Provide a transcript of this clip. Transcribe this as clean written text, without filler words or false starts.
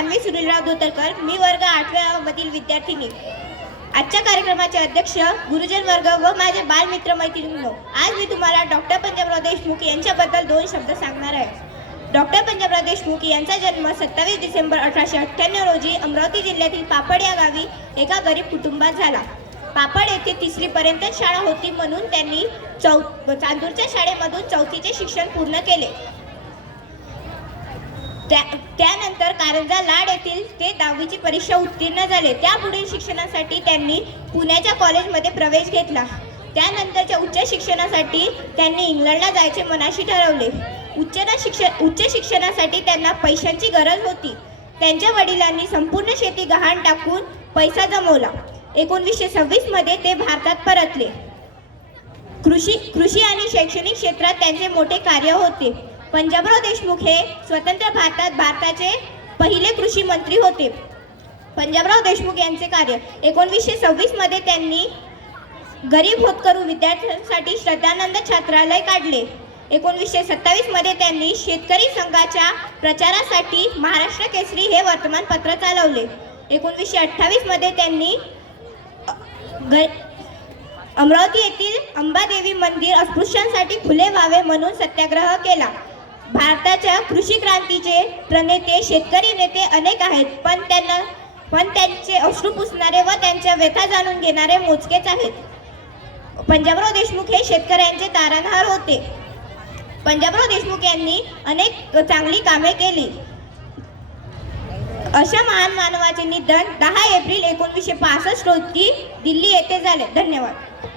मानवी सुनीलराव धोतरकर, मी वर्ग 8व्या मधील विद्यार्थिनी। आजच्या कार्यक्रमाचे अध्यक्ष, गुरुजन वर्ग व माझे बालमित्र मैत्रिणींनो, आज मी तुम्हाला डॉक्टर पंजाबराव देशमुख यांच्याबद्दल 2 शब्द सांगणार आहे। डॉक्टर पंजाबराव देशमुख यांचा जन्म 27 डिसेंबर 1898 रोजी अमरावती जिल्ह्यातील पापड या गावी एका गरीब कुटुंबात झाला। पापड येथे 3री पर्यंत शाळा होती, म्हणून त्यांनी चांदूरच्या शाळेमधून 4थीचे शिक्षण पूर्ण केले। त्यानंतर कारंजा लाड येथील ते 10वीची परीक्षा उत्तीर्ण झाले। त्यापुढील शिक्षणासाठी त्यांनी पुण्याच्या कॉलेजमध्ये प्रवेश घेतला। त्यानंतरच्या उच्च शिक्षणासाठी त्यांनी इंग्लंडला जायचे मनाशी ठरवले। उच्च शिक्षणासाठी त्यांना पैशांची गरज होती। त्यांच्या वडिलांनी संपूर्ण शेती गहाण टाकून पैसा जमवला। 1926 मध्ये ते भारतात परतले। कृषी आणि शैक्षणिक क्षेत्रात त्यांचे मोठे कार्य होते। पंजाबराव देशमुख हे स्वतंत्र भारताचे पहिले कृषी मंत्री होते। पंजाबराव देशमुख यांचे कार्य 1926 मध्ये त्यांनी गरीब होतकरू विद्यार्थ्यांसाठी श्रद्धानंद छात्रालय काढले। 1927 मध्ये त्यांनी शेतकरी संघाच्या प्रचारासाठी महाराष्ट्र केसरी हे वर्तमानपत्र चालवले। 1928 मध्ये त्यांनी अमरावती येथील अंबादेवी मंदिर अस्पृश्यांसाठी खुले व्हावे म्हणून सत्याग्रह केला। भारताच्या कृषी क्रांतीचे प्रणेते शेतकरी नेते अनेक आहेत, पण त्यांचे अश्रू पुसणारे व त्यांच्या व्यथा जाणून घेणारे मोजकेच आहेत। पंजाबराव देशमुख हे शेतकऱ्यांचे तारणहार होते। पंजाबराव देशमुख यांनी अनेक चांगली कामे केली। अशा महान मानवाचे निधन 10 एप्रिल 1965 रोजी दिल्ली येथे झाले। धन्यवाद।